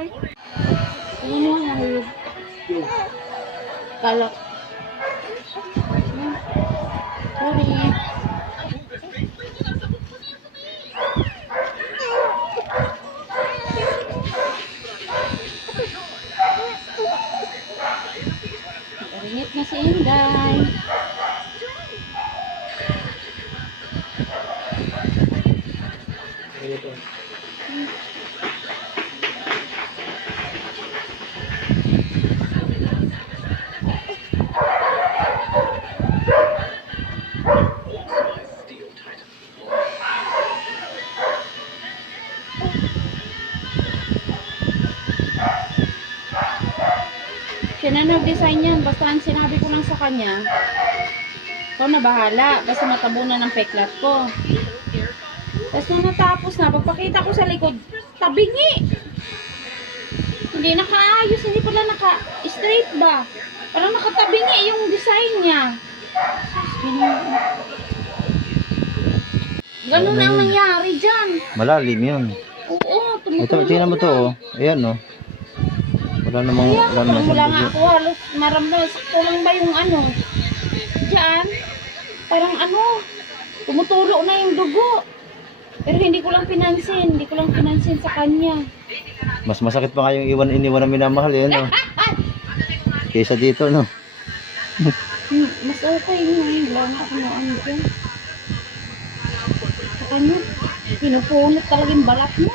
Ay. Ano mo nahulog? Kalak. Sorry. Ringit na si Inday. Siya na nag-design yan. Basta ang sinabi ko lang sa kanya, ikaw na bahala. Basta matabunan ng peklat ko. Tapos nung natapos na, pagpakita ko sa likod, tabingi. Hindi nakaayos, hindi pala naka-straight ba? Parang nakatabingi yung design niya. Ganun na ang nangyari dyan. Malalim yun. Oo, Ito, tingnan mo to, oh. Ayan, oh. Wala namang, wala namang wala nga dugo. ako halos maramdaman. Sakto lang ba yung ano? Diyan, parang ano, tumutulo na yung dugo. Pero hindi ko lang pinansin. Hindi ko lang pinansin sa kanya. Mas masakit pa nga yung iniwan na minamahal, eh, no? Kaysa dito, no? Mas okay nga. Wala nga ako na ano dyan. Sa kanya, pinupunot talaga yung balat mo.